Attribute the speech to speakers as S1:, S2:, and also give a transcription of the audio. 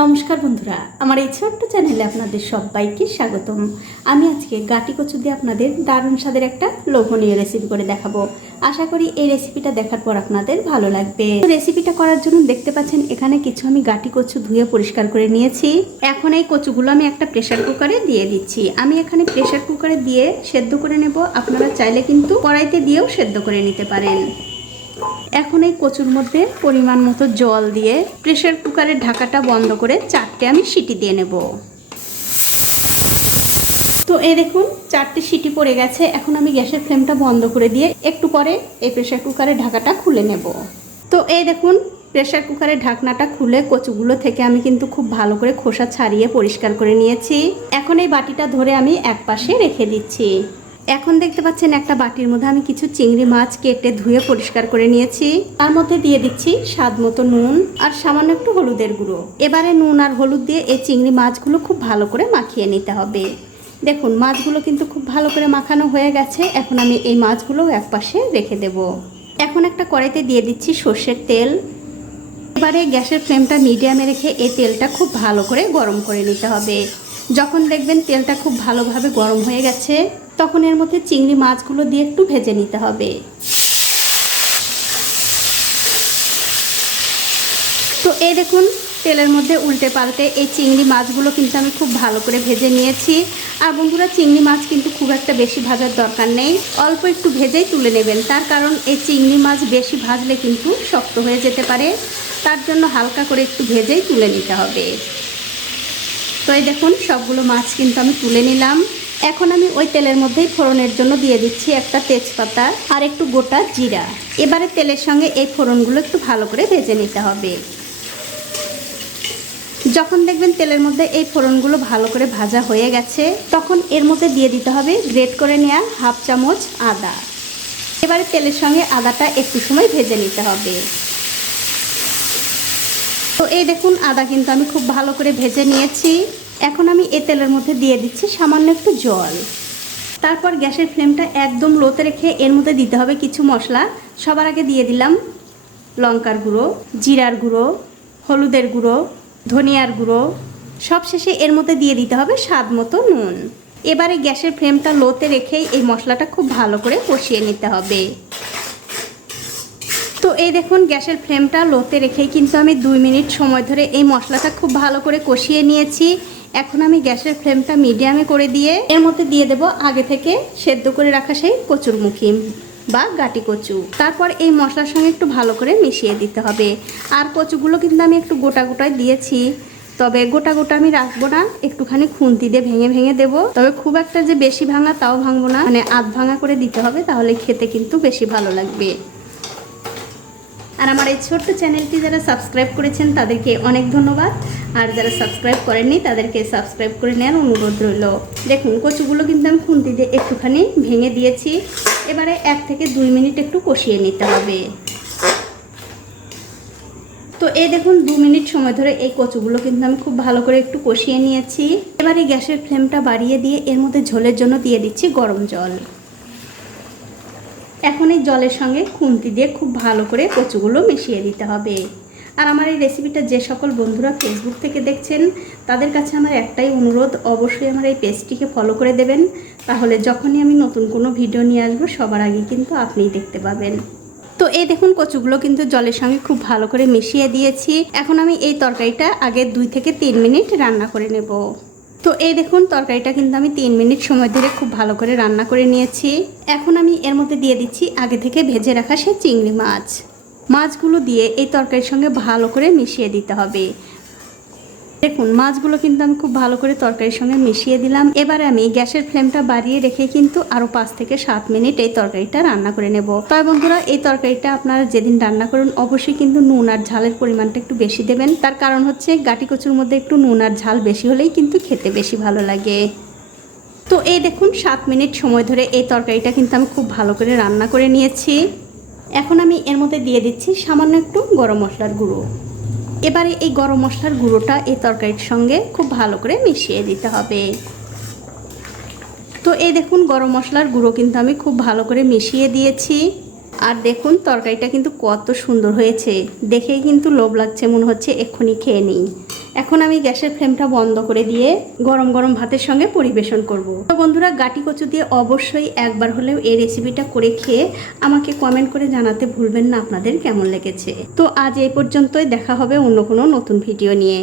S1: নমস্কার বন্ধুরা, আমার এই ছোট্ট চ্যানেলে আপনাদের সবাইকে স্বাগতম। আমি আজকে গাটি কচু দিয়ে আপনাদের দারুণ স্বাদের একটা লোভনীয় রেসিপি করে দেখাবো। আশা করি এই রেসিপিটা দেখার পর আপনাদের ভালো লাগবে। রেসিপিটা করার জন্য দেখতে পাচ্ছেন, এখানে কিছু আমি গাটি কচু ধুয়ে পরিষ্কার করে নিয়েছি। এখন এই কচুগুলো আমি একটা প্রেশার কুকারে দিয়ে দিচ্ছি। আমি এখানে প্রেশার কুকারে দিয়ে সেদ্ধ করে নেব। আপনারা চাইলে কিন্তু কড়াইতে দিয়েও সেদ্ধ করে নিতে পারেন। এখন এই কচুর মধ্যে পরিমাণ মতো জল দিয়ে প্রেশার কুকারের ঢাকাটা বন্ধ করে চারটে আমি সিটি দিয়ে নেব। তো এই দেখুন, চারটে সিটি পড়ে গেছে। এখন আমি গ্যাসের ফ্লেমটা বন্ধ করে দিয়ে একটু পরে এই প্রেশার কুকারের ঢাকাটা খুলে নেব। তো এই দেখুন প্রেশার কুকারের ঢাকনাটা খুলে কচুগুলো থেকে আমি কিন্তু খুব ভালো করে খোসা ছাড়িয়ে পরিষ্কার করে নিয়েছি। এখন এই বাটিটা ধরে আমি এক পাশে রেখে দিচ্ছি। এখন দেখতে পাচ্ছেন একটা বাটির মধ্যে আমি কিছু চিংড়ি মাছ কেটে ধুয়ে পরিষ্কার করে নিয়েছি। তার মধ্যে দিয়ে দিচ্ছি স্বাদ মতো নুন আর সামান্য একটু হলুদের গুঁড়ো। এবারে নুন আর হলুদ দিয়ে এই চিংড়ি মাছগুলো খুব ভালো করে মাখিয়ে নিতে হবে। দেখুন, মাছগুলো কিন্তু খুব ভালো করে মাখানো হয়ে গেছে। এখন আমি এই মাছগুলো এক পাশে রেখে দেব। এখন একটা কড়াইতে দিয়ে দিচ্ছি সর্ষের তেল। এবারে গ্যাসের ফ্লেমটা মিডিয়ামে রেখে এই তেলটা খুব ভালো করে গরম করে নিতে হবে। যখন দেখবেন তেলটা খুব ভালোভাবে গরম হয়ে গেছে তখন এর মধ্যে চিংড়ি মাছগুলো দিয়ে একটু ভেজে নিতে হবে। তো এই দেখুন, তেলের মধ্যে উল্টে পাল্টে এই চিংড়ি মাছগুলো কিন্তু আমি খুব ভালো করে ভেজে নিয়েছি। আর বন্ধুরা, চিংড়ি মাছ কিন্তু খুব একটা বেশি ভাজার দরকার নেই। অল্প একটু ভেজেই তুলে নেবেন। তার কারণ এই চিংড়ি মাছ বেশি ভাজলে কিন্তু শক্ত হয়ে যেতে পারে। তার জন্য হালকা করে একটু ভেজেই তুলে নিতে হবে। তো এই দেখুন, সবগুলো মাছ কিন্তু আমি তুলে নিলাম। এখন আমি ওই তেলের মধ্যেই ফোড়নের জন্য দিয়ে দিচ্ছি একটা তেজপাতা আর একটু গোটা জিরা। এবারে তেলের সঙ্গে এই ফোড়নগুলো একটু ভালো করে ভেজে নিতে হবে। যখন দেখবেন তেলের মধ্যে এই ফোড়নগুলো ভালো করে ভাজা হয়ে গেছে, তখন এর মধ্যে দিয়ে দিতে হবে গ্রেট করে নেওয়া হাফ চামচ আদা। এবারে তেলের সঙ্গে আদাটা একটু সময় ভেজে নিতে হবে। তো এই দেখুন, আদা কিন্তু আমি খুব ভালো করে ভেজে নিয়েছি। এখন আমি এ তেলের মধ্যে দিয়ে দিচ্ছি সামান্য একটু জল। তারপর গ্যাসের ফ্লেমটা একদম লোতে রেখে এর মধ্যে দিতে হবে কিছু মশলা। সবার আগে দিয়ে দিলাম লঙ্কার গুঁড়ো, জিরার গুঁড়ো, হলুদের গুঁড়ো, ধনিয়ার গুঁড়ো। সব শেষে এর মধ্যে দিয়ে দিতে হবে স্বাদ মতো নুন। এবারে গ্যাসের ফ্লেমটা লোতে রেখেই এই মশলাটা খুব ভালো করে কষিয়ে নিতে হবে। তো এই দেখুন, গ্যাসের ফ্লেমটা লোতে রেখেই কিন্তু আমি দুই মিনিট সময় ধরে এই মশলাটা খুব ভালো করে কষিয়ে নিয়েছি। এখন আমি গ্যাসের ফ্লেমটা মিডিয়ামে করে দিয়ে এর মধ্যে দিয়ে দেব আগে থেকে সেদ্ধ করে রাখা সেই কচুরমুখী বা গাটি কচু। তারপর এই মশলার সঙ্গে একটু ভালো করে মিশিয়ে দিতে হবে। আর কচুগুলো কিন্তু আমি একটু গোটা গোটায় দিয়েছি। তবে গোটা গোটা আমি রাখব না, একটুখানি খুন্তি দিয়ে ভেঙে ভেঙে দেবো। তবে খুব একটা যে বেশি ভাঙা তাও ভাঙবো না। মানে আধ ভাঙা করে দিতে হবে, তাহলে খেতে কিন্তু বেশি ভালো লাগবে। আর আমার এই ছোট্ট চ্যানেলটি যারা সাবস্ক্রাইব করেছেন, তাদেরকে অনেক ধন্যবাদ। আর যারা সাবস্ক্রাইব করেননি, তাদেরকে সাবস্ক্রাইব করে নেওয়ার অনুরোধ রইল। দেখুন, কচুগুলো কিন্তু আমি খুন্তি দিয়ে একটুখানি ভেঙে দিয়েছি। এবারে এক থেকে দুই মিনিট একটু কষিয়ে নিতে হবে। তো এই দেখুন, দু মিনিট সময় ধরে এই কচুগুলো কিন্তু আমি খুব ভালো করে একটু কষিয়ে নিয়েছি। এবারে গ্যাসের ফ্লেমটা বাড়িয়ে দিয়ে এর মধ্যে ঝোলের জন্য দিয়ে দিচ্ছি গরম জল। এখন এই জলের সঙ্গে খুন্তি দিয়ে খুব ভালো করে কচুগুলো মিশিয়ে দিতে হবে। আর আমার এই রেসিপিটা যে সকল বন্ধুরা ফেসবুক থেকে দেখছেন, তাদের কাছে আমার একটাই অনুরোধ, অবশ্যই আমার এই পেজটিকে ফলো করে দেবেন। তাহলে যখনই আমি নতুন কোনো ভিডিও নিয়ে আসব, সবার আগে কিন্তু আপনিই দেখতে পাবেন। তো এই দেখুন, কচুগুলো কিন্তু জলের সঙ্গে খুব ভালো করে মিশিয়ে দিয়েছি। এখন আমি এই তরকারিটা আগে দুই থেকে তিন মিনিট রান্না করে নেব। তো এই দেখুন, তরকারিটা কিন্তু আমি তিন মিনিট সময় ধরে খুব ভালো করে রান্না করে নিয়েছি। এখন আমি এর মধ্যে দিয়ে দিচ্ছি আগে থেকে ভেজে রাখা সে চিংড়ি মাছ। মাছগুলো দিয়ে এই তরকারির সঙ্গে ভালো করে মিশিয়ে দিতে হবে। দেখুন, মাছগুলো কিন্তু আমি খুব ভালো করে তরকারির সঙ্গে মিশিয়ে দিলাম। এবারে আমি গ্যাসের ফ্লেমটা বাড়িয়ে রেখে কিন্তু আরও পাঁচ থেকে সাত মিনিট এই তরকারিটা রান্না করে নেব। তবে বন্ধুরা, এই তরকারিটা আপনারা যেদিন রান্না করুন, অবশ্যই কিন্তু নুন আর ঝালের পরিমাণটা একটু বেশি দেবেন। তার কারণ হচ্ছে গাটি কচুর মধ্যে একটু নুন আর ঝাল বেশি হলেই কিন্তু খেতে বেশি ভালো লাগে। তো এই দেখুন, সাত মিনিট সময় ধরে এই তরকারিটা কিন্তু আমি খুব ভালো করে রান্না করে নিয়েছি। এখন আমি এর মধ্যে দিয়ে দিচ্ছি সামান্য একটু গরম মশলার গুঁড়ো। এবারে এই গরম মশলার গুঁড়োটা এই তরকারির সঙ্গে খুব ভালো করে মিশিয়ে দিতে হবে। তো এই দেখুন, গরম মশলার গুঁড়ো কিন্তু আমি খুব ভালো করে মিশিয়ে দিয়েছি। আর দেখুন, তরকারিটা কিন্তু কত সুন্দর হয়েছে। দেখেই কিন্তু লোভ লাগছে, মনে হচ্ছে এক্ষুনি খেয়ে নিই। এখন আমি গ্যাসের ফ্লেমটা বন্ধ করে দিয়ে গরম গরম ভাতের সঙ্গে পরিবেশন করব। তো বন্ধুরা, গাটি কচু দিয়ে অবশ্যই একবার হলেও এই রেসিপিটা করে খেয়ে আমাকে কমেন্ট করে জানাতে ভুলবেন না আপনাদের কেমন লেগেছে। তো আজ এই পর্যন্তই, দেখা হবে অন্য কোনো নতুন ভিডিও নিয়ে।